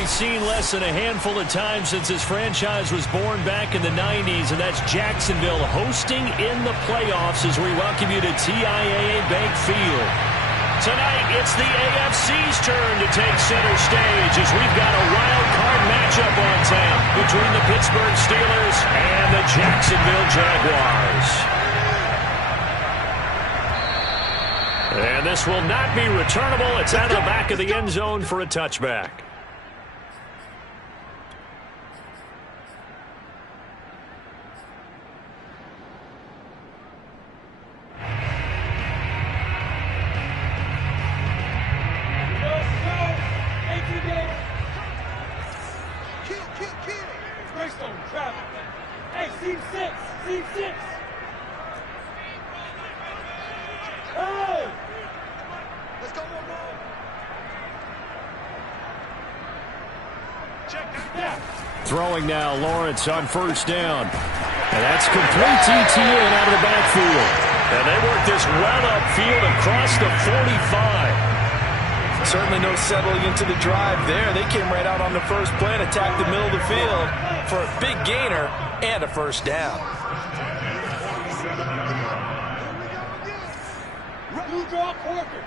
only seen less than a handful of times since his franchise was born back in the 90s, and that's Jacksonville hosting in the playoffs as we welcome you to TIAA Bank Field. Tonight, it's the AFC's turn to take center stage as we've got a wild card matchup on tap between the Pittsburgh Steelers and the Jacksonville Jaguars. And this will not be returnable. It's out of the back of the end zone for a touchback. Throwing now, Lawrence on first down. And that's complete ETN out of the backfield. And they work this well upfield across the 45. Certainly no settling into the drive there. They came right out on the first play and attacked the middle of the field for a big gainer and a first down. Blue draw corkers.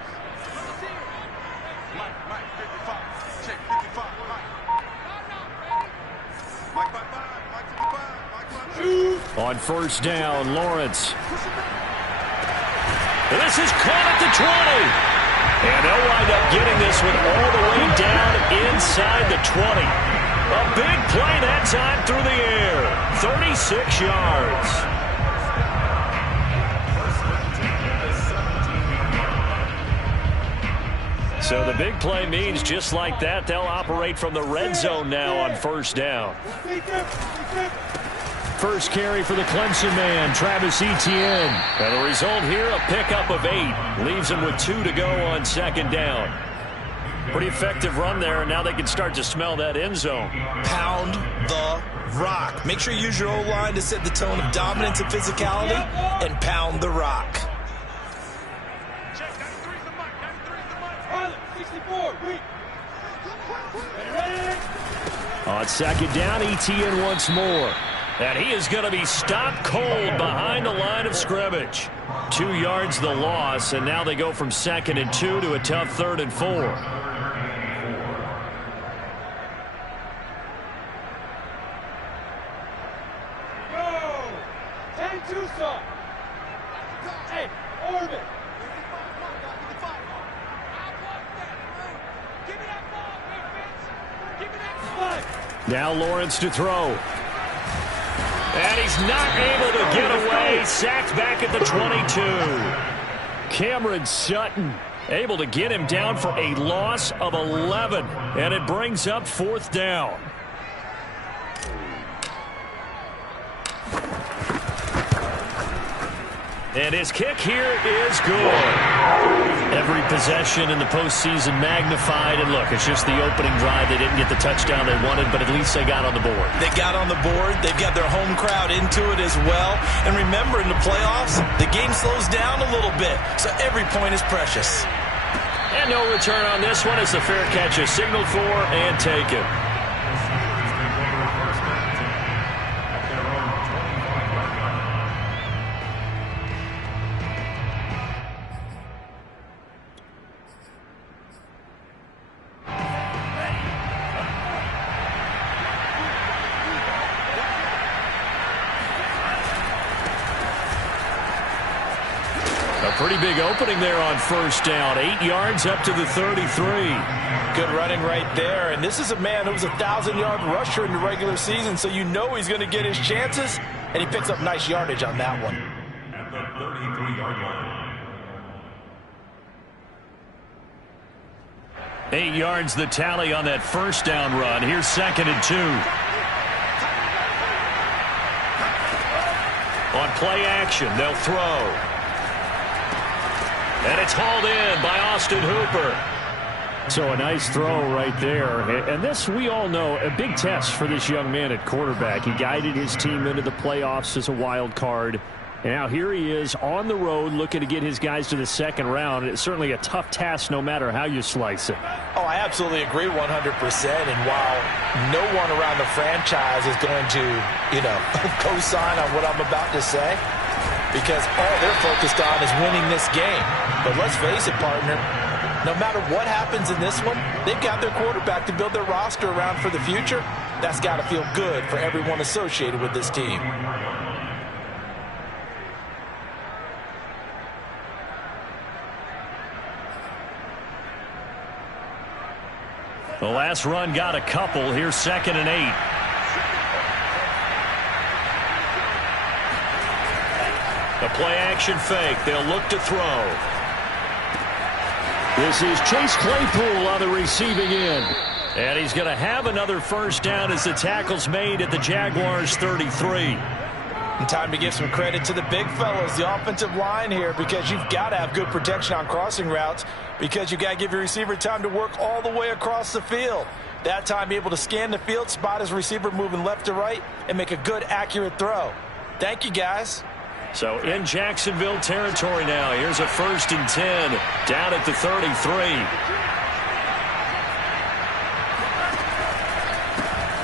Mike, 55. Check 55. Mike 55. On first down, Lawrence. This is caught at the 20. And they'll wind up getting this one all the way down inside the 20. A big play that time through the air. 36 yards. So the big play means just like that, they'll operate from the red zone now on first down. First carry for the Clemson man, Travis Etienne. And the result here, a pickup of 8. Leaves him with 2 to go on second down. Pretty effective run there, and now they can start to smell that end zone. Pound the rock. Make sure you use your O-line to set the tone of dominance and physicality, and pound the rock. On second down, Etienne once more. And he is going to be stopped cold behind the line of scrimmage. 2 yards the loss, and now they go from 2nd and 2 to a tough 3rd and 4. Go! 10-2 song. Hey, orbit. Now Lawrence to throw. And he's not able to get away. Sacked back at the 22. Cameron Sutton able to get him down for a loss of 11. And it brings up 4th down. And his kick here is good. Every possession in the postseason magnified. And look, it's just the opening drive. They didn't get the touchdown they wanted, but at least they got on the board. They got on the board. They've got their home crowd into it as well. And remember, in the playoffs, the game slows down a little bit, so every point is precious. And no return on this one as the fair catch is signaled for and taken. Pretty big opening there on first down. 8 yards up to the 33. Good running right there. And this is a man who was a 1,000-yard rusher in the regular season, so you know he's going to get his chances. And he picks up nice yardage on that one. At the 33-yard line. 8 yards the tally on that first down run. Here's 2nd and 2. On play action, they'll throw. And it's hauled in by Austin Hooper. So a nice throw right there. And this, we all know, a big test for this young man at quarterback. He guided his team into the playoffs as a wild card. Now here he is on the road looking to get his guys to the second round. It's certainly a tough task no matter how you slice it. Oh, I absolutely agree 100%. And while no one around the franchise is going to, co-sign on what I'm about to say, because all they're focused on is winning this game. But let's face it, partner, no matter what happens in this one, they've got their quarterback to build their roster around for the future. That's got to feel good for everyone associated with this team. The last run got a couple. Here's 2nd and 8. The play action fake. They'll look to throw. This is Chase Claypool on the receiving end. And he's going to have another first down as the tackle's made at the Jaguars' 33. And time to give some credit to the big fellas, the offensive line here, because you've got to have good protection on crossing routes, because you've got to give your receiver time to work all the way across the field. That time be able to scan the field, spot his receiver moving left to right, and make a good, accurate throw. Thank you, guys. So in Jacksonville territory now. Here's a 1st and 10 down at the 33.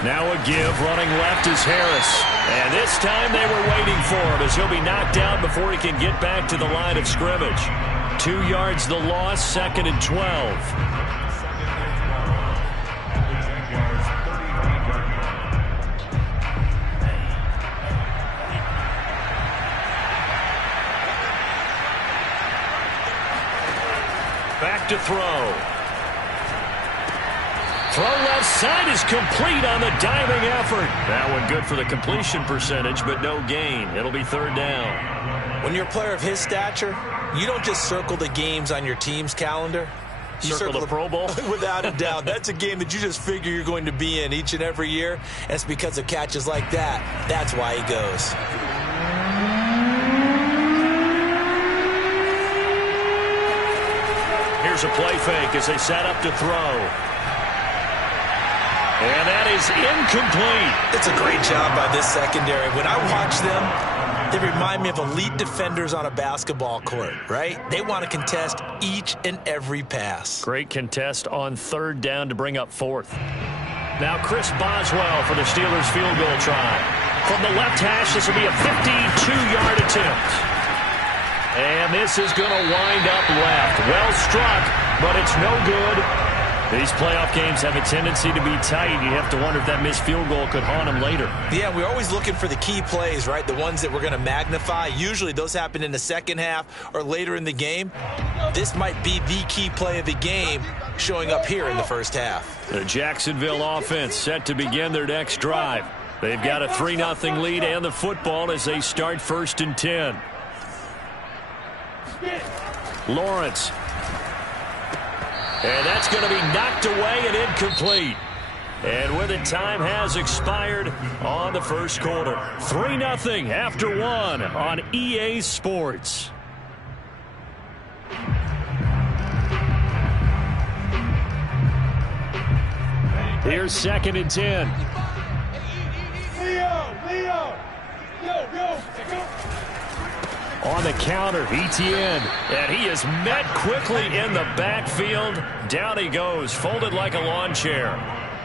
Now a give, running left is Harris. And this time they were waiting for him as he'll be knocked down before he can get back to the line of scrimmage. 2 yards the loss, 2nd and 12. Back to throw. Throw left side is complete on the diving effort. That one good for the completion percentage, but no gain. It'll be 3rd down. When you're a player of his stature, you don't just circle the games on your team's calendar. You circle the Pro Bowl? Without a doubt. That's a game that you just figure you're going to be in each and every year. And it's because of catches like that. That's why he goes. Here's a play fake as they set up to throw. And that is incomplete. It's a great job by this secondary. When I watch them, they remind me of elite defenders on a basketball court, right? They want to contest each and every pass. Great contest on 3rd down to bring up 4th. Now Chris Boswell for the Steelers field goal try. From the left hash, this will be a 52-yard attempt. And this is going to wind up left. Well struck, but it's no good. These playoff games have a tendency to be tight. You have to wonder if that missed field goal could haunt them later. Yeah, we're always looking for the key plays, right? The ones that we're going to magnify. Usually those happen in the second half or later in the game. This might be the key play of the game showing up here in the first half. The Jacksonville offense set to begin their next drive. They've got a 3-0 lead and the football as they start 1st and 10. Lawrence. And that's going to be knocked away and incomplete. And with it, time has expired on the first quarter. 3-0 after 1 on EA Sports. Here's 2nd and 10. Leo! Yo! On the counter, Etienne. And he is met quickly in the backfield. Down he goes, folded like a lawn chair.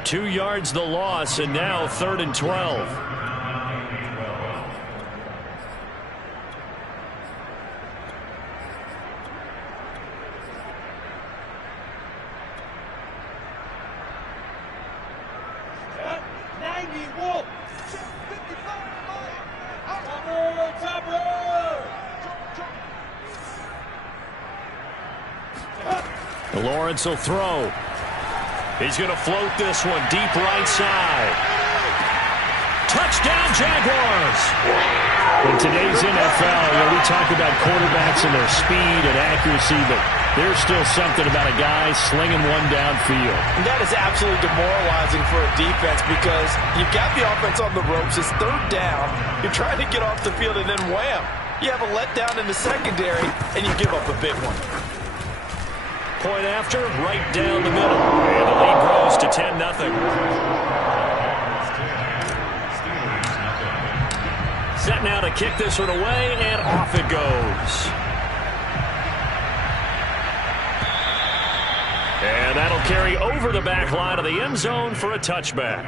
2 yards the loss, and now 3rd and 12. Lawrence will throw. He's going to float this one deep right side. Touchdown, Jaguars! In today's NFL, we talk about quarterbacks and their speed and accuracy, but there's still something about a guy slinging one downfield. And that is absolutely demoralizing for a defense because you've got the offense on the ropes. It's 3rd down. You're trying to get off the field, and then wham! You have a letdown in the secondary, and you give up a big one. Point after, right down the middle. And the lead grows to 10-0. Set now to kick this one away, and off it goes. And that'll carry over the back line of the end zone for a touchback.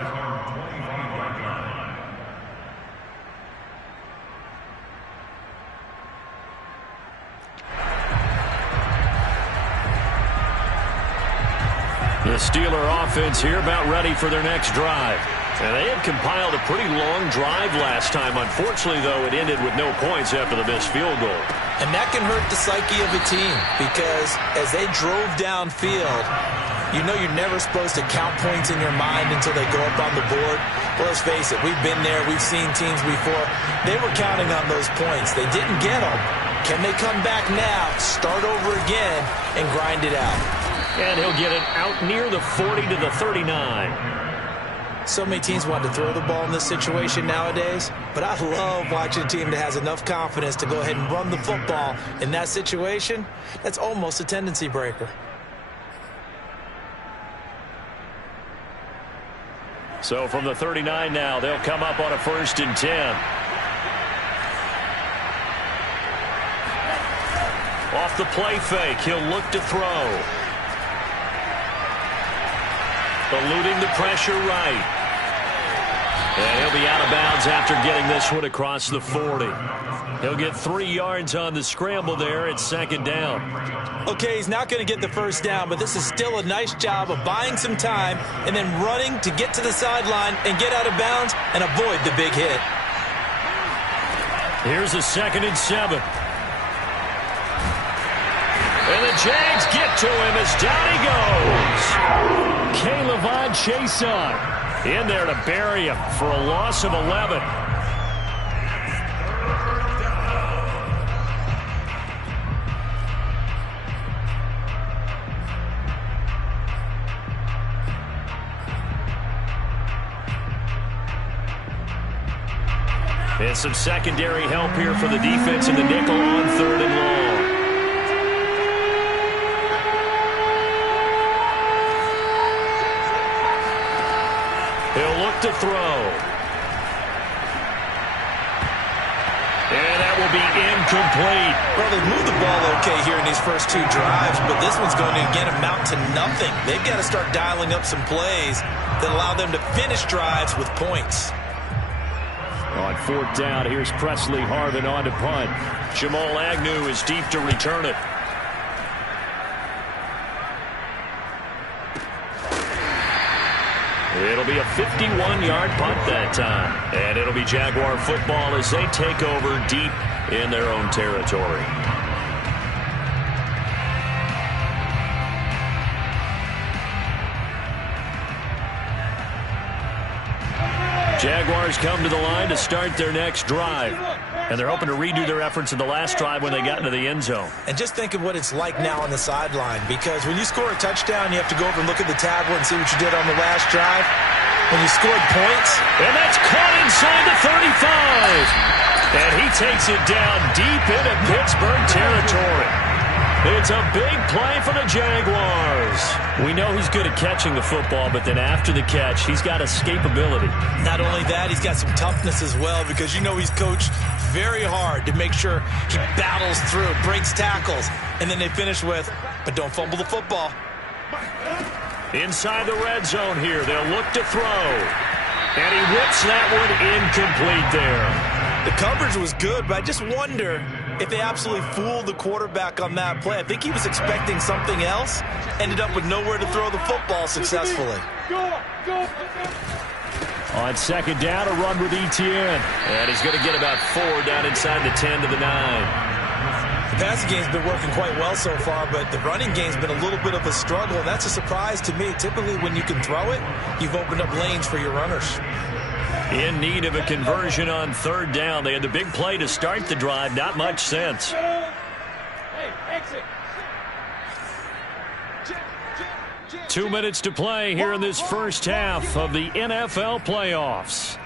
The Steeler offense here about ready for their next drive. And they had compiled a pretty long drive last time. Unfortunately, though, it ended with no points after the missed field goal. And that can hurt the psyche of a team because as they drove downfield, you know you're never supposed to count points in your mind until they go up on the board. Well, let's face it, we've been there. We've seen teams before. They were counting on those points. They didn't get them. Can they come back now, start over again, and grind it out? And he'll get it out near the 40 to the 39. So many teams want to throw the ball in this situation nowadays, but I love watching a team that has enough confidence to go ahead and run the football in that situation. That's almost a tendency breaker. So from the 39 now, they'll come up on a 1st and 10. Off the play fake, he'll look to throw. Eluding the pressure right. And he'll be out of bounds after getting this one across the 40. He'll get 3 yards on the scramble there at 2nd down. Okay, he's not going to get the 1st down, but this is still a nice job of buying some time and then running to get to the sideline and get out of bounds and avoid the big hit. Here's a 2nd and 7. And the Jags get to him as down he goes. Caleb Chason in there to bury him for a loss of 11. And some secondary help here for the defense in the nickel on 3rd and long. He'll look to throw. And that will be incomplete. Well, they moved the ball okay here in these first 2 drives, but this one's going to, again, amount to nothing. They've got to start dialing up some plays that allow them to finish drives with points. On 4th down, here's Presley Harvin on to punt. Jamal Agnew is deep to return it. It'll be a 51-yard punt that time. And it'll be Jaguar football as they take over deep in their own territory. Jaguars come to the line to start their next drive. And they're hoping to redo their efforts in the last drive when they got into the end zone. And just think of what it's like now on the sideline, because when you score a touchdown, you have to go over and look at the tablet and see what you did on the last drive. When you scored points. And that's caught inside the 35. And he takes it down deep into Pittsburgh territory. It's a big play for the Jaguars. We know he's good at catching the football, but then after the catch, he's got escapability. Not only that, he's got some toughness as well, because you know he's coached very hard to make sure he battles through, breaks tackles, and then they finish with, but don't fumble the football. Inside the red zone here, they'll look to throw. And he whips that one incomplete there. The coverage was good, but I just wonder if they absolutely fooled the quarterback on that play. I think he was expecting something else, ended up with nowhere to throw the football successfully. On 2nd down, a run with Etienne. And he's going to get about 4 down inside the 10 to the 9. The passing game's been working quite well so far, but the running game's been a little bit of a struggle, and that's a surprise to me. Typically, when you can throw it, you've opened up lanes for your runners. In need of a conversion on 3rd down. They had the big play to start the drive. Not much sense. Hey, exit. 2 minutes to play here in this first half of the NFL playoffs.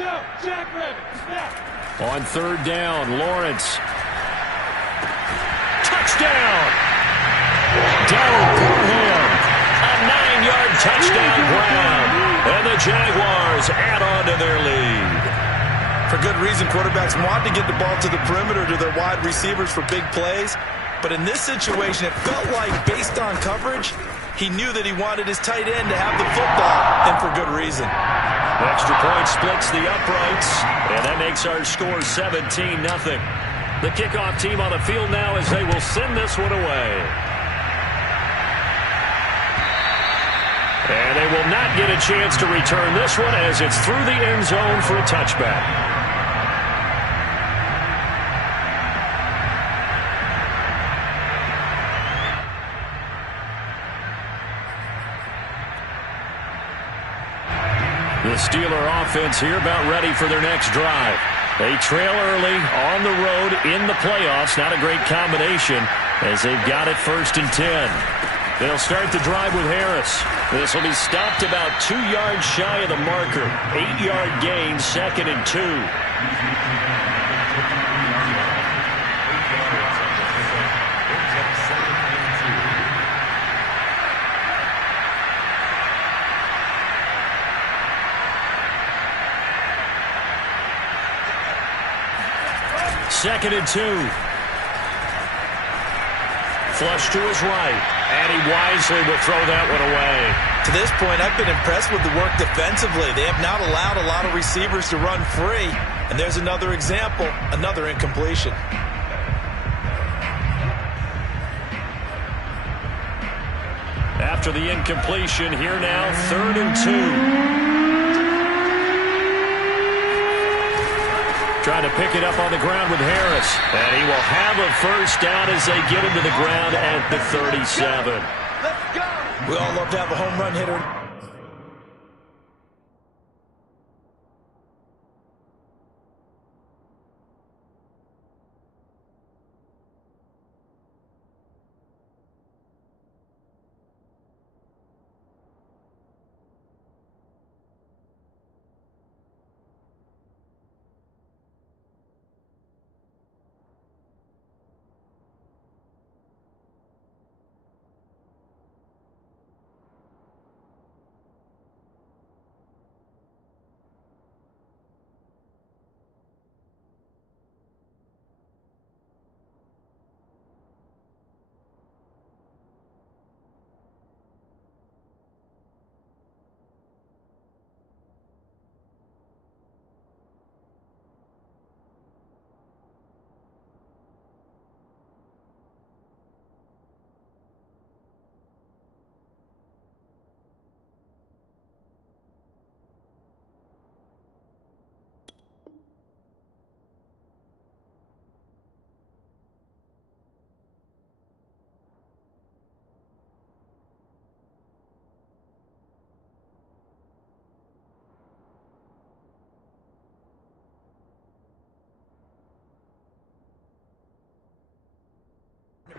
Go, Jackrabbit. Snap. On third down, Lawrence. Touchdown! Darryl Parham. A 9-yard touchdown ground. And the Jaguars add on to their lead. For good reason, quarterbacks want to get the ball to the perimeter to their wide receivers for big plays. But in this situation, it felt like, based on coverage, he knew that he wanted his tight end to have the football, and for good reason. Extra point splits the uprights, and that makes our score 17-0. The kickoff team on the field now as they will send this one away. And they will not get a chance to return this one as it's through the end zone for a touchback. The Steeler offense here about ready for their next drive. They trail early on the road in the playoffs. Not a great combination as they've got it 1st and 10. They'll start the drive with Harris. This will be stopped about 2 yards shy of the marker. 8-yard gain, 2nd and 2. Second and 2. Flush to his right. And he wisely will throw that one away. To this point, I've been impressed with the work defensively. They have not allowed a lot of receivers to run free. And there's another example, another incompletion. After the incompletion, here now, 3rd and 2. Trying to pick it up on the ground with Harris. And he will have a first down as they get him to the ground at the 37. Let's go. We all love to have a home run hitter.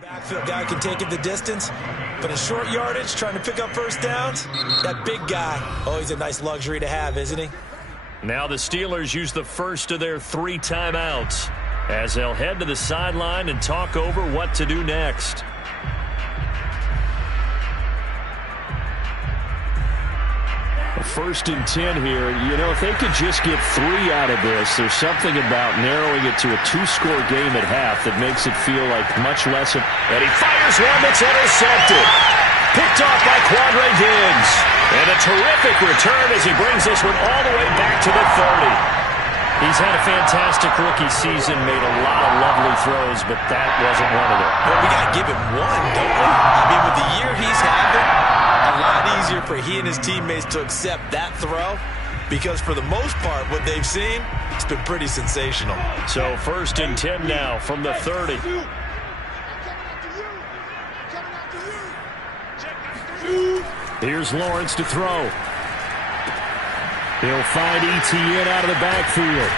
Backfield guy can take it the distance, but in short yardage, trying to pick up first downs, that big guy, always a nice luxury to have, isn't he? Now the Steelers use the first of their 3 timeouts as they'll head to the sideline and talk over what to do next. First and 10 here. You know, if they could just get 3 out of this, there's something about narrowing it to a 2-score game at half that makes it feel like much less of... And he fires one that's intercepted. Picked off by Quadre Diggs. And a terrific return as he brings this one all the way back to the 30. He's had a fantastic rookie season, made a lot of lovely throws, but that wasn't one of them. Well, we got to give him one, don't we? I mean, with the year he's having, a lot easier for he and his teammates to accept that throw because for the most part, what they've seen, it's been pretty sensational. So 1st and 10 now from the 30. Here's Lawrence to throw. He'll find ETN out of the backfield.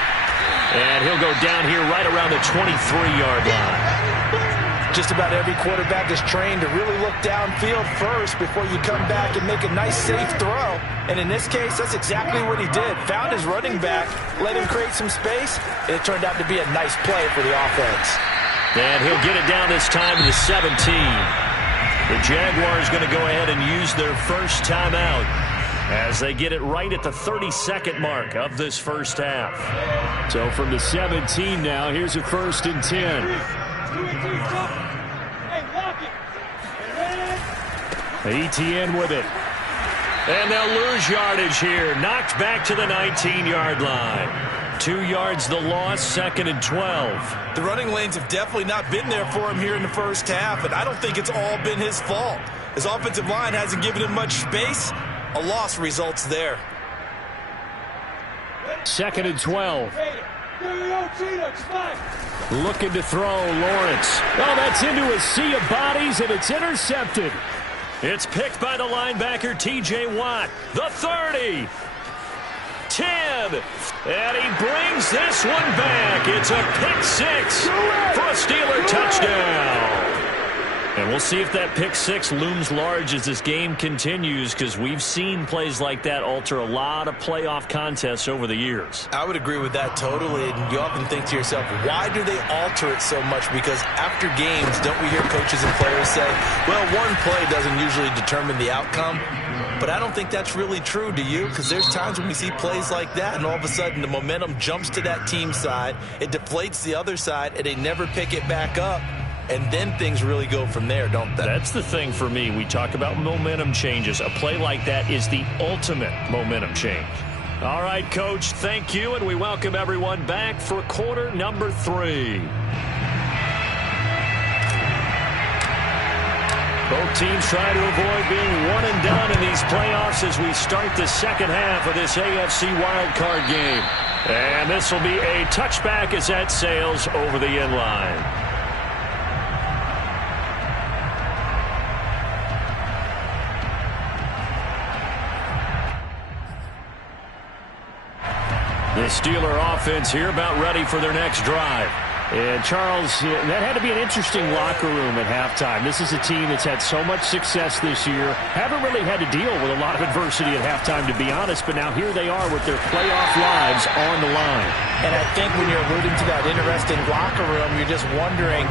And he'll go down here right around the 23-yard line. just about every quarterback is trained to really look downfield first before you come back and make a nice, safe throw. And in this case, that's exactly what he did. Found his running back, let him create some space, and it turned out to be a nice play for the offense. And he'll get it down this time to the 17. The Jaguars going to go ahead and use their first timeout as they get it right at the 32nd mark of this first half. So from the 17 now, here's a 1st and 10. Etienne with it. And they'll lose yardage here. Knocked back to the 19-yard line. 2 yards the loss, 2nd and 12. The running lanes have definitely not been there for him here in the first half, and I don't think it's all been his fault. His offensive line hasn't given him much space. A loss results there. 2nd and 12. Looking to throw, Lawrence. Oh, that's into a sea of bodies, and it's intercepted. It's picked by the linebacker, T.J. Watt. The 30. 10. And he brings this one back. It's a pick six for a Steeler touchdown. And we'll see if that pick six looms large as this game continues, because we've seen plays like that alter a lot of playoff contests over the years. I would agree with that totally. And you often think to yourself, why do they alter it so much? Because after games, don't we hear coaches and players say, well, one play doesn't usually determine the outcome. But I don't think that's really true, do you? Because there's times when we see plays like that, and all of a sudden the momentum jumps to that team side. It deflates the other side, and they never pick it back up. And then things really go from there, don't they? That's the thing for me. We talk about momentum changes. A play like that is the ultimate momentum change. All right, Coach, thank you, and we welcome everyone back for quarter number 3. Both teams try to avoid being one and done in these playoffs as we start the second half of this AFC Wildcard game. And this will be a touchback as that sails over the end line. The Steeler offense here about ready for their next drive. And, Charles, that had to be an interesting locker room at halftime. This is a team that's had so much success this year. Haven't really had to deal with a lot of adversity at halftime, to be honest. But now here they are with their playoff lives on the line. And I think when you're alluding to that interesting locker room, you're just wondering,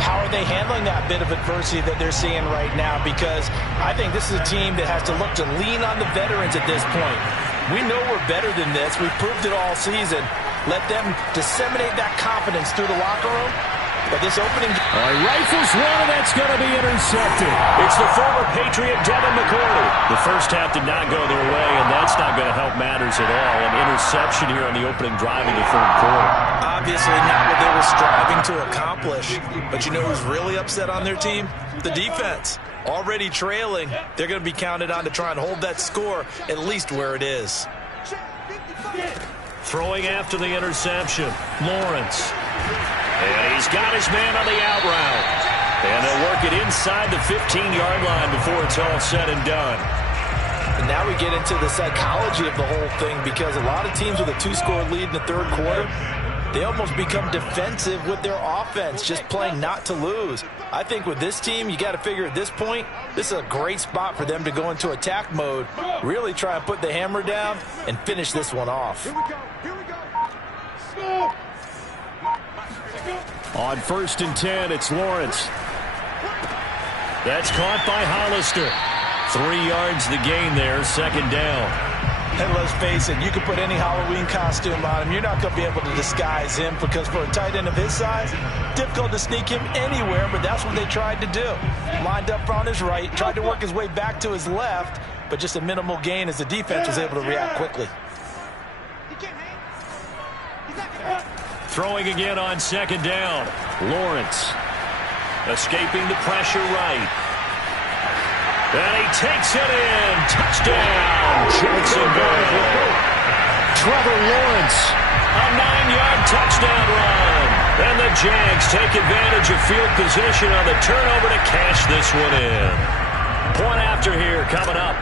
how are they handling that bit of adversity that they're seeing right now? Because I think this is a team that has to look to lean on the veterans at this point. We know we're better than this. We've proved it all season. Let them disseminate that confidence through the locker room. But this opening... rifles one, and that's going to be intercepted. It's the former Patriot, Devin McCourty. The first half did not go their way, and that's not going to help matters at all. An interception here on the opening drive in the third quarter. Obviously not what they were striving to accomplish. But you know who's really upset on their team? The defense. Already trailing. They're going to be counted on to try and hold that score at least where it is. Throwing after the interception, Lawrence. And he's got his man on the out route. And they'll work it inside the 15-yard line before it's all said and done. And now we get into the psychology of the whole thing, because a lot of teams with a 2-score lead in the third quarter, they almost become defensive with their offense, just playing not to lose. I think with this team, you got to figure at this point, this is a great spot for them to go into attack mode, really try and put the hammer down and finish this one off. Here we go. Here we go. On 1st and 10, it's Lawrence. That's caught by Hollister. 3 yards the gain there, 2nd down. And let's face it, you can put any Halloween costume on him. You're not going to be able to disguise him, because for a tight end of his size, difficult to sneak him anywhere, but that's what they tried to do. Lined up on his right, tried to work his way back to his left, but just a minimal gain as the defense was able to react quickly. Throwing again on 2nd down. Lawrence escaping the pressure right. And he takes it in. Touchdown, Jacksonville. Trevor Lawrence, a 9-yard touchdown run. And the Jags take advantage of field position on the turnover to cash this one in. Point after here coming up.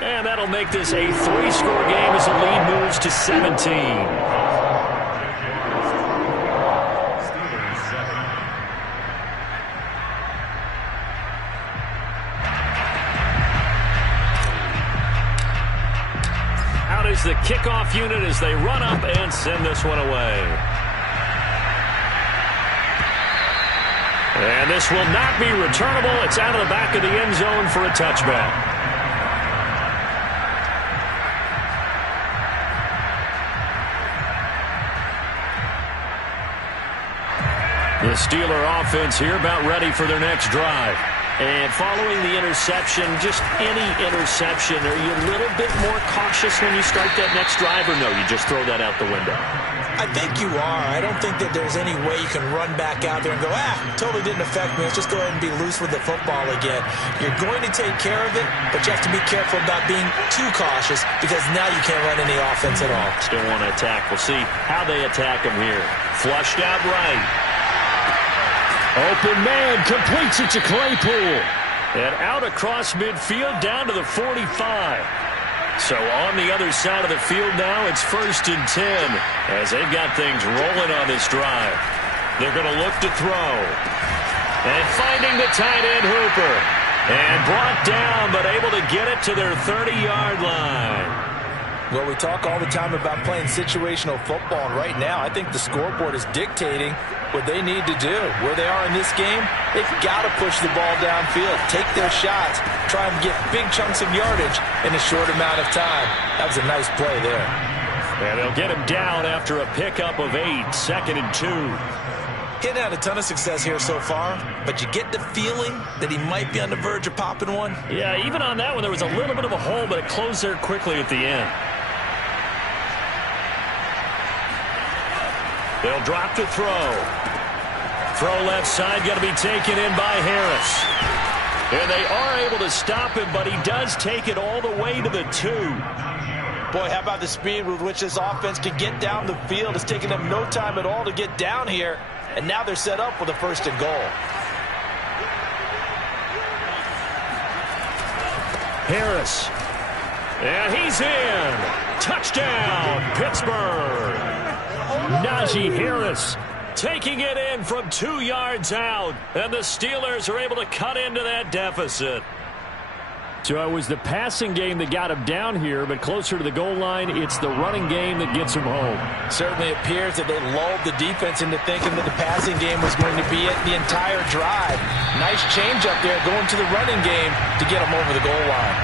And that'll make this a 3-score game as the lead moves to 17. is the kickoff unit as they run up and send this one away. And this will not be returnable. It's out of the back of the end zone for a touchback. The Steeler offense here about ready for their next drive. And following the interception, just any interception, are you a little bit more cautious when you start that next drive, or no, you just throw that out the window? I think you are. I don't think that there's any way you can run back out there and go, totally didn't affect me. Let's just go ahead and be loose with the football again. You're going to take care of it, but you have to be careful about being too cautious because now you can't run any offense at all. Still want to attack. We'll see how they attack him here. Flushed out right. Open man completes it to Claypool. And out across midfield down to the 45. So on the other side of the field now, it's 1st and 10 as they've got things rolling on this drive. They're going to look to throw. And finding the tight end Hooper. And brought down, but able to get it to their 30-yard line. Well, we talk all the time about playing situational football, and right now I think the scoreboard is dictating what they need to do. Where they are in this game, they've got to push the ball downfield, take their shots, try and get big chunks of yardage in a short amount of time. That was a nice play there. And they'll get him down after a pickup of 8, 2nd and 2. He hadn't had a ton of success here so far, but you get the feeling that he might be on the verge of popping one. Yeah, even on that one, there was a little bit of a hole, but it closed there quickly at the end. They'll drop to throw. Throw left side, got to be taken in by Harris. And they are able to stop him, but he does take it all the way to the 2. Boy, how about the speed with which this offense can get down the field? It's taken them no time at all to get down here. And now they're set up with a 1st and goal. Harris. And he's in. Touchdown, Pittsburgh. Najee Harris taking it in from 2 yards out. And the Steelers are able to cut into that deficit. So it was the passing game that got him down here, but closer to the goal line, it's the running game that gets him home. Certainly appears that they lulled the defense into thinking that the passing game was going to be it the entire drive. Nice change up there going to the running game to get him over the goal line.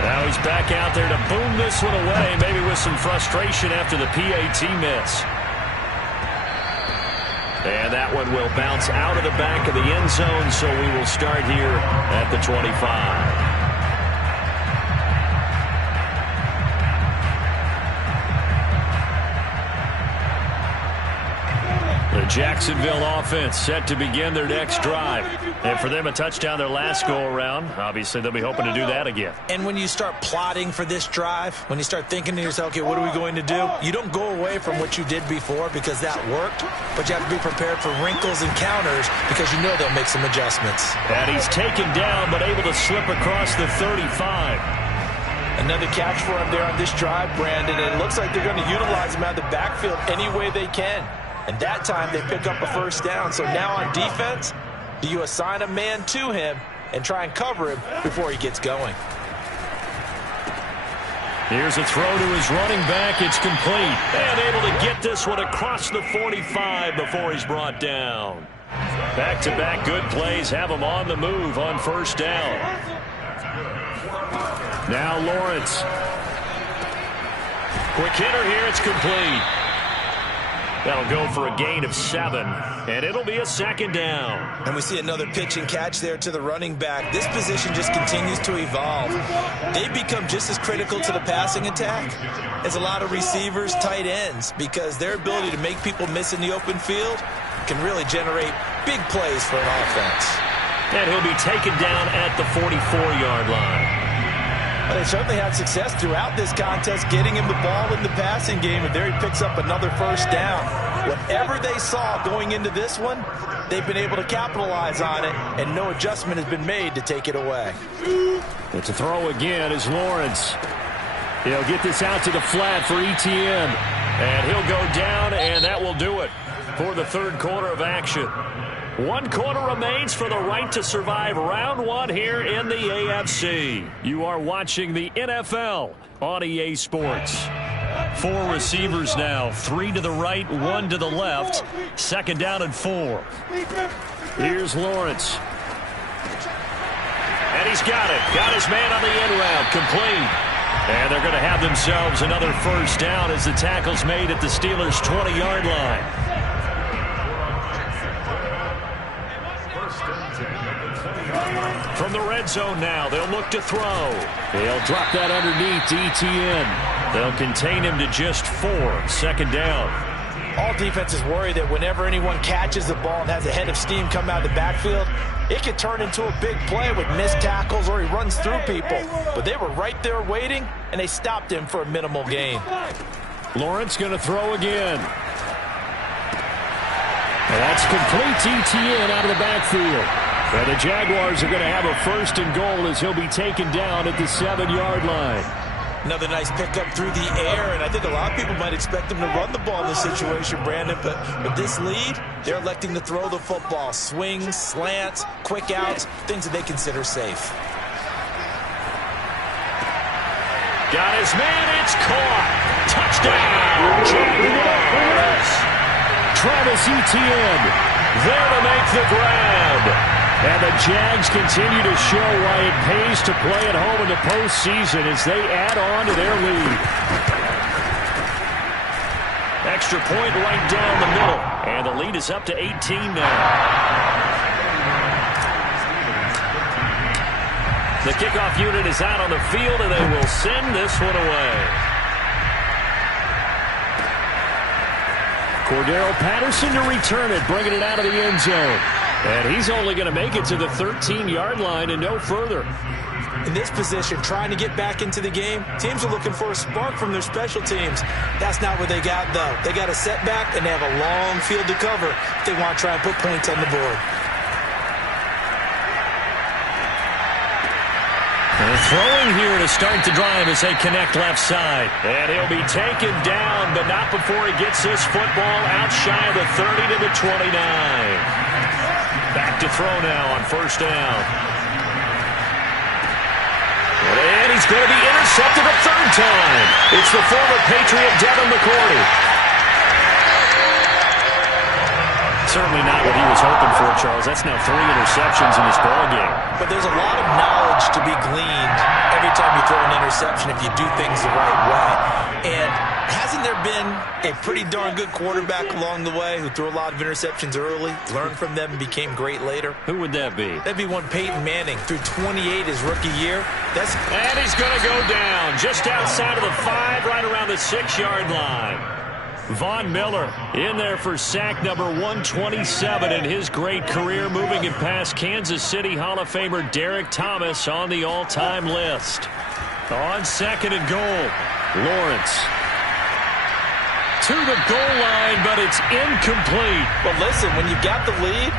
Now he's back out there to boom this one away, maybe with some frustration after the PAT miss. And that one will bounce out of the back of the end zone, so we will start here at the 25. The Jacksonville offense set to begin their next drive. And for them, a touchdown their last go-around. Obviously, they'll be hoping to do that again. And when you start plotting for this drive, when you start thinking to yourself, okay, what are we going to do? You don't go away from what you did before because that worked, but you have to be prepared for wrinkles and counters because you know they'll make some adjustments. And he's taken down, but able to slip across the 35. Another catch for him there on this drive, Brandon. And it looks like they're going to utilize him out of the backfield any way they can. And that time they pick up a 1st down. So now on defense, do you assign a man to him and try and cover him before he gets going? Here's a throw to his running back. It's complete. And able to get this one across the 45 before he's brought down. Back-to-back good plays have him on the move on 1st down. Now Lawrence. Quick hitter here. It's complete. That'll go for a gain of 7, and it'll be a 2nd down. And we see another pitch and catch there to the running back. This position just continues to evolve. They become just as critical to the passing attack as a lot of receivers, tight ends, because their ability to make people miss in the open field can really generate big plays for an offense. And he'll be taken down at the 44-yard line. Well, they certainly had success throughout this contest getting him the ball in the passing game, and there he picks up another 1st down. Whatever they saw going into this one, they've been able to capitalize on it, and no adjustment has been made to take it away. It's a throw again as Lawrence. He'll get this out to the flat for ETN. And he'll go down, and that will do it for the third quarter of action. 1 quarter remains for the right to survive round 1 here in the AFC. You are watching the NFL on EA Sports. 4 receivers now, 3 to the right, 1 to the left. 2nd down and 4. Here's Lawrence. And he's got it. Got his man on the end route. Complete. And they're going to have themselves another first down as the tackle's made at the Steelers' 20-yard line. From the red zone now, they'll look to throw. They'll drop that underneath to ETN. They'll contain him to just 4. 2nd down. All defenses worry that whenever anyone catches the ball and has a head of steam come out of the backfield, it could turn into a big play with missed tackles or he runs through people. But they were right there waiting, and they stopped him for a minimal gain. Lawrence going to throw again. And that's complete to ETN out of the backfield. And the Jaguars are going to have a 1st and goal as he'll be taken down at the 7-yard line. Another nice pickup through the air, and I think a lot of people might expect him to run the ball in this situation, Brandon, but with this lead, they're electing to throw the football. Swings, slants, quick outs, things that they consider safe. Got his man, it's caught. Touchdown, Jaguars. Travis Etienne there to make the grab. And the Jags continue to show why it pays to play at home in the postseason as they add on to their lead. Extra point right down the middle. And the lead is up to 18 now. The kickoff unit is out on the field, and they will send this one away. Cordero Patterson to return it, bringing it out of the end zone. And he's only going to make it to the 13-yard line and no further. In this position, trying to get back into the game, teams are looking for a spark from their special teams. That's not what they got, though. They got a setback, and they have a long field to cover if they want to try and put points on the board. And throwing here to start the drive as they connect left side. And he'll be taken down, but not before he gets this football out shy of the 30 to the 29. Back to throw now on 1st down. And he's going to be intercepted a 3rd time. It's the former Patriot Devin McCourty. Certainly not what he was hoping for, Charles. That's now 3 interceptions in this ballgame. But there's a lot of knowledge to be gleaned every time you throw an interception if you do things the right way. And hasn't there been a pretty darn good quarterback along the way who threw a lot of interceptions early, learned from them, and became great later? Who would that be? That'd be one Peyton Manning. Threw 28 his rookie year. And he's going to go down just outside of the 5, right around the 6-yard line. Von Miller in there for sack number 127 in his great career, moving it past Kansas City Hall of Famer Derek Thomas on the all-time list. On 2nd and goal, Lawrence to the goal line, but it's incomplete. But listen, when you got the lead,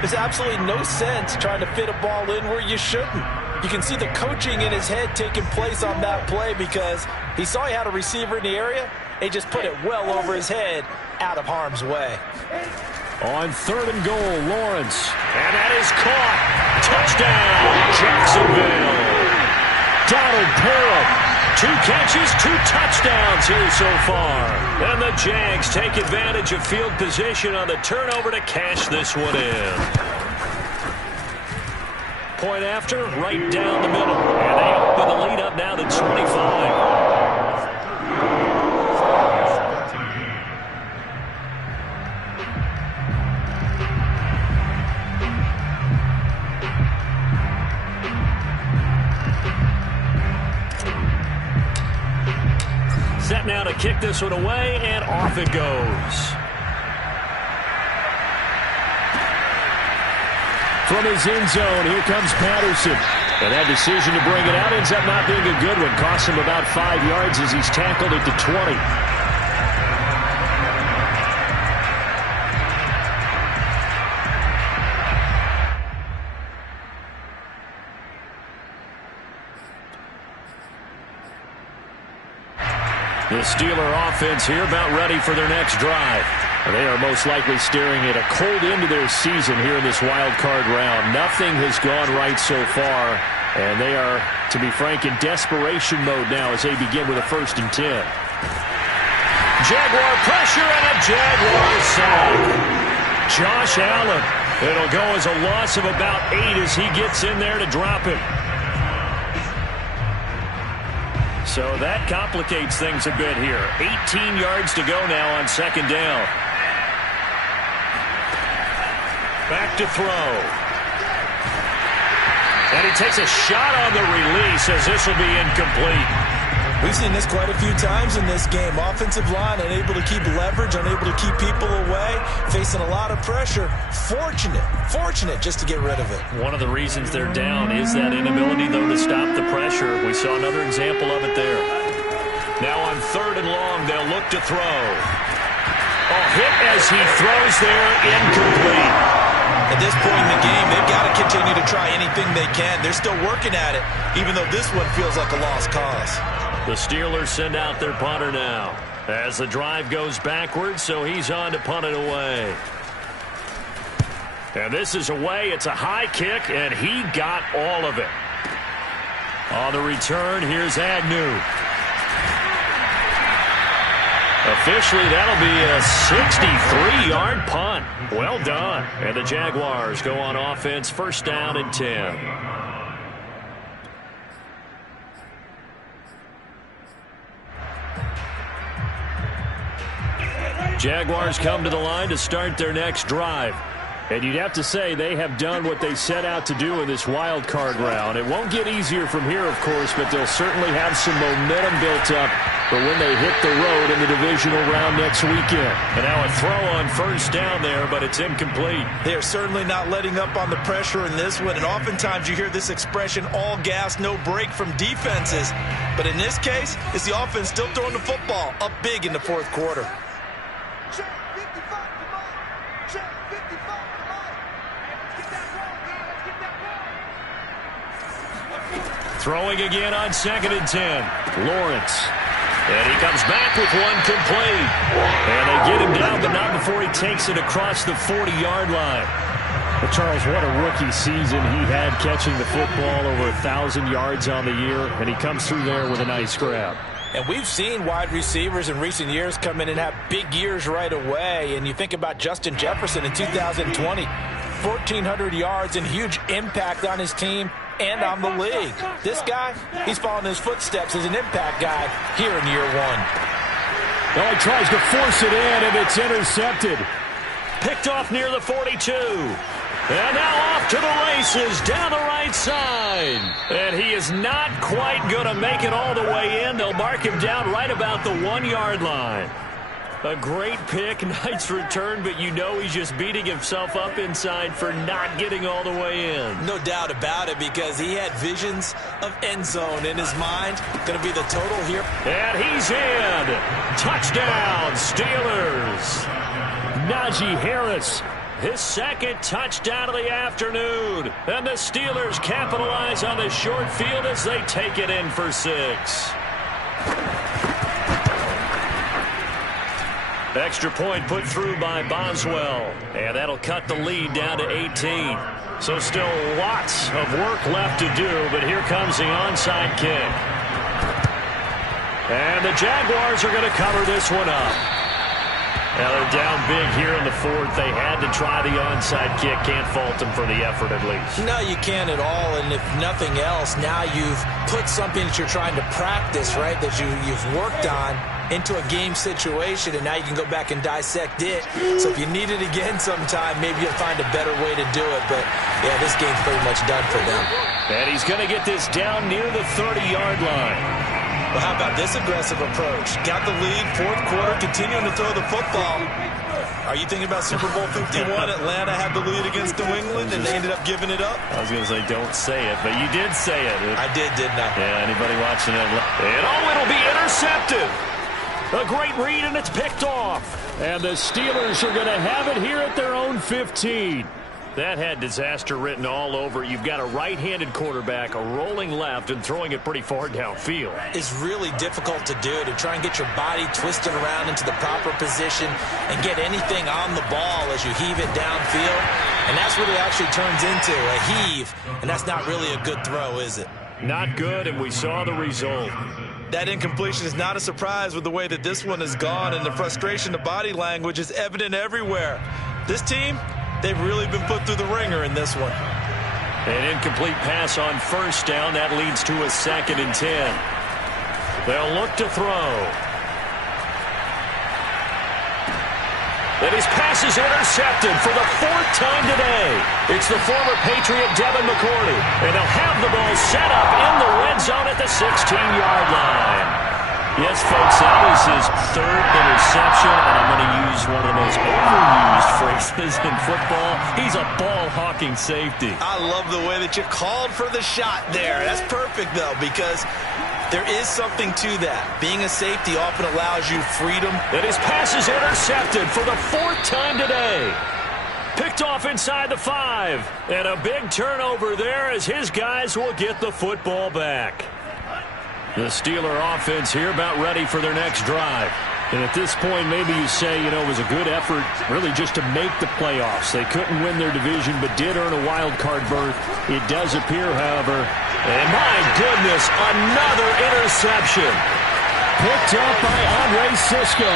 there's absolutely no sense trying to fit a ball in where you shouldn't. You can see the coaching in his head taking place on that play because he saw he had a receiver in the area. He just put it well over his head, out of harm's way. On 3rd and goal, Lawrence. And that is caught. Touchdown, Jacksonville. Donald Parham. 2 catches, 2 touchdowns here so far. And the Jags take advantage of field position on the turnover to cash this one in. Point after, right down the middle. And they open the lead up now to 25. Set now to kick this one away, and off it goes. From his end zone, here comes Patterson. And that decision to bring it out ends up not being a good one. Costs him about 5 yards as he's tackled at the 20. The Steeler offense here about ready for their next drive. They are most likely staring at a cold end of their season here in this wild card round. Nothing has gone right so far, and they are, to be frank, in desperation mode now as they begin with a 1st and 10. Jaguar pressure and a Jaguar sack. Josh Allen. It'll go as a loss of about 8 as he gets in there to drop it. So that complicates things a bit here. 18 yards to go now on 2nd down. Back to throw. And he takes a shot on the release as this will be incomplete. We've seen this quite a few times in this game. Offensive line unable to keep leverage, unable to keep people away, facing a lot of pressure. Fortunate just to get rid of it. One of the reasons they're down is that inability, though, to stop the pressure. We saw another example of it there. Now on 3rd and long, they'll look to throw. Oh, hit as he throws there, incomplete. At this point in the game, they've got to continue to try anything they can. They're still working at it, even though this one feels like a lost cause. The Steelers send out their punter now as the drive goes backwards, so he's on to punt it away. And this is away. It's a high kick, and he got all of it. On the return, here's Agnew. Officially, that'll be a 63-yard punt. Well done. And the Jaguars go on offense, 1st down and 10. Jaguars come to the line to start their next drive. And you'd have to say they have done what they set out to do in this wild card round. It won't get easier from here, of course, but they'll certainly have some momentum built up for when they hit the road in the divisional round next weekend. And now a throw on 1st down there, but it's incomplete. They're certainly not letting up on the pressure in this one, and oftentimes you hear this expression, all gas, no break from defenses. But in this case, it's the offense still throwing the football up big in the 4th quarter. Throwing again on 2nd and 10. Lawrence. And he comes back with one complete. And they get him down, but not before he takes it across the 40-yard line. Well, Charles, what a rookie season he had catching the football, over 1,000 yards on the year, and he comes through there with a nice grab. And we've seen wide receivers in recent years come in and have big years right away. And you think about Justin Jefferson in 2020, 1,400 yards and huge impact on his team and on the league. This guy, he's following his footsteps as an impact guy here in year 1. Well, he tries to force it in, and it's intercepted. Picked off near the 42. And now off to the races down the right side. And he is not quite going to make it all the way in. They'll mark him down right about the 1-yard line. A great pick, nice return, but you know he's just beating himself up inside for not getting all the way in. No doubt about it, because he had visions of end zone in his mind. Going to be the total here. And he's in. Touchdown, Steelers. Najee Harris, his 2nd touchdown of the afternoon. And the Steelers capitalize on the short field as they take it in for 6. Extra point put through by Boswell, and that'll cut the lead down to 18. So still lots of work left to do, but here comes the onside kick. And the Jaguars are going to cover this one up. Now they're down big here in the 4th. They had to try the onside kick. Can't fault them for the effort at least. No, you can't at all. And if nothing else, now you've put something that you're trying to practice, right, that you've worked on into a game situation, and now you can go back and dissect it. So if you need it again sometime, maybe you'll find a better way to do it. But, yeah, this game's pretty much done for them. And he's going to get this down near the 30-yard line. Well, how about this aggressive approach? Got the lead, 4th quarter, continuing to throw the football. Are you thinking about Super Bowl 51? Atlanta had the lead against New England, and they ended up giving it up? I was going to say, don't say it, but you did say it. I did, didn't I? Yeah, anybody watching it? And it'll be intercepted. A great read, and it's picked off. And the Steelers are going to have it here at their own 15. That had disaster written all over. You've got a right-handed quarterback, a rolling left, and throwing it pretty far downfield. It's really difficult to do, to try and get your body twisted around into the proper position and get anything on the ball as you heave it downfield. And that's what it actually turns into, a heave. And that's not really a good throw, is it? Not good, and we saw the result. That incompletion is not a surprise with the way that this one has gone, and the frustration, the body language is evident everywhere. This team, they've really been put through the ringer in this one. An incomplete pass on first down. That leads to a 2nd and 10. They'll look to throw. And his pass is intercepted for the 4th time today. It's the former Patriot Devin McCourty. And they'll have the ball set up in the red zone at the 16-yard line. Yes, folks, that was his 3rd interception, and I'm going to use one of the most overused phrases in football. He's a ball-hawking safety. I love the way that you called for the shot there. That's perfect, though, because there is something to that. Being a safety often allows you freedom. And his pass is intercepted for the 4th time today. Picked off inside the 5. And a big turnover there as his guys will get the football back. The Steeler offense here about ready for their next drive. And at this point, maybe you say, it was a good effort really just to make the playoffs. They couldn't win their division but did earn a wild card berth. It does appear, however, and my goodness, another interception. Picked up by Andre Sisco.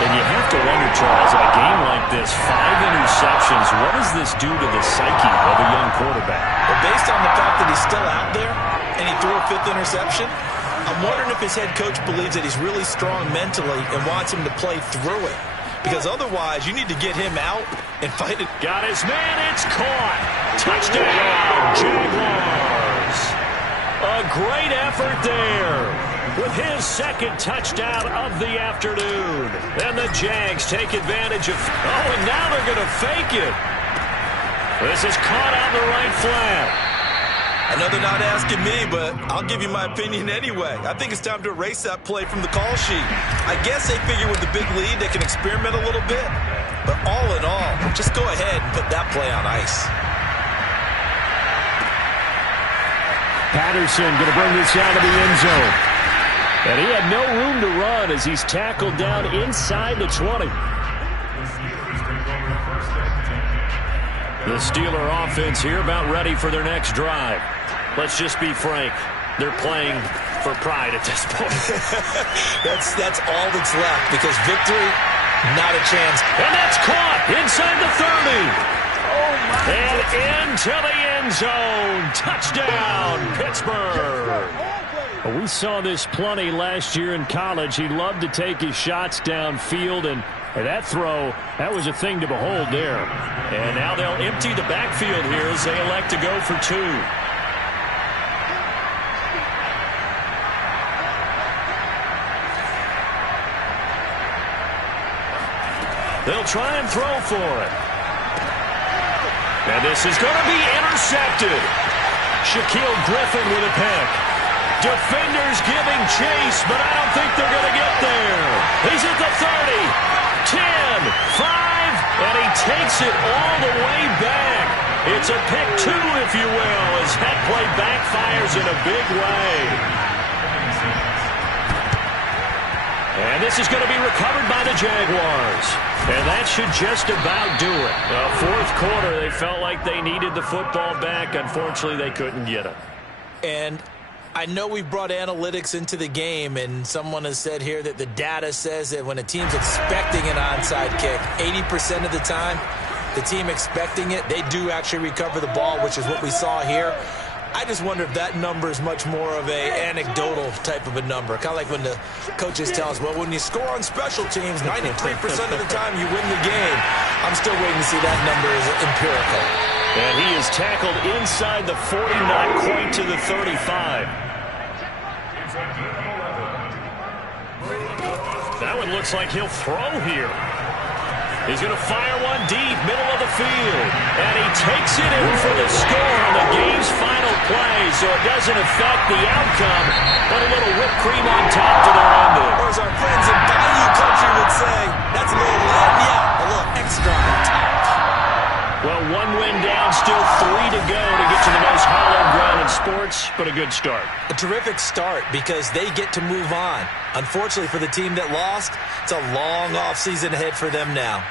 And you have to wonder, Charles, in a game like this, 5 interceptions, what does this do to the psyche of a young quarterback? Well, based on the fact that he's still out there and he threw a 5th interception, I'm wondering if his head coach believes that he's really strong mentally and wants him to play through it. Because otherwise, you need to get him out and fight it. Got his man, it's caught. Touchdown, Jaguars. A great effort there with his 2nd touchdown of the afternoon. And the Jags take advantage of... Oh, and now they're going to fake it. This is caught on the right flat. I know they're not asking me, but I'll give you my opinion anyway. I think it's time to erase that play from the call sheet. I guess they figure with the big lead they can experiment a little bit. But all in all, just go ahead and put that play on ice. Patterson going to bring this out of the end zone. And he had no room to run as he's tackled down inside the 20. The Steeler offense here about ready for their next drive. Let's just be frank. They're playing for pride at this point. That's all that's left because victory, not a chance. And that's caught inside the 30. And into the end zone. Touchdown, Pittsburgh. We saw this plenty last year in college. He loved to take his shots downfield, and that throw, that was a thing to behold there. And now they'll empty the backfield here as they elect to go for 2. They'll try and throw for it. And this is going to be intercepted. Shaquille Griffin with a pick. Defenders giving chase, but I don't think they're going to get there. He's at the 30, 10, 5, and he takes it all the way back. It's a pick 2, if you will, as that play backfires in a big way. And this is going to be recovered by the Jaguars. And that should just about do it. Fourth quarter, they felt like they needed the football back. Unfortunately, they couldn't get it. And I know we've brought analytics into the game, and someone has said here that the data says that when a team's expecting an onside kick, 80% of the time, the team expecting it, they do actually recover the ball, which is what we saw here. I just wonder if that number is much more of a anecdotal type of a number. Kind of like when the coaches tell us, well, when you score on special teams, 93% of the time you win the game. I'm still waiting to see that number is empirical. And he is tackled inside the 40, not quite to the 35. That one looks like he'll throw here. He's going to fire one deep, middle of the field. And he takes it in for the score on the game's final play, so it doesn't affect the outcome, but a little whipped cream on top to their ending. Or as our friends in Bayou Country would say, that's a little lagniappe, a little extra on top. good start. A terrific start because they get to move on. Unfortunately for the team that lost, it's a long offseason ahead for them now.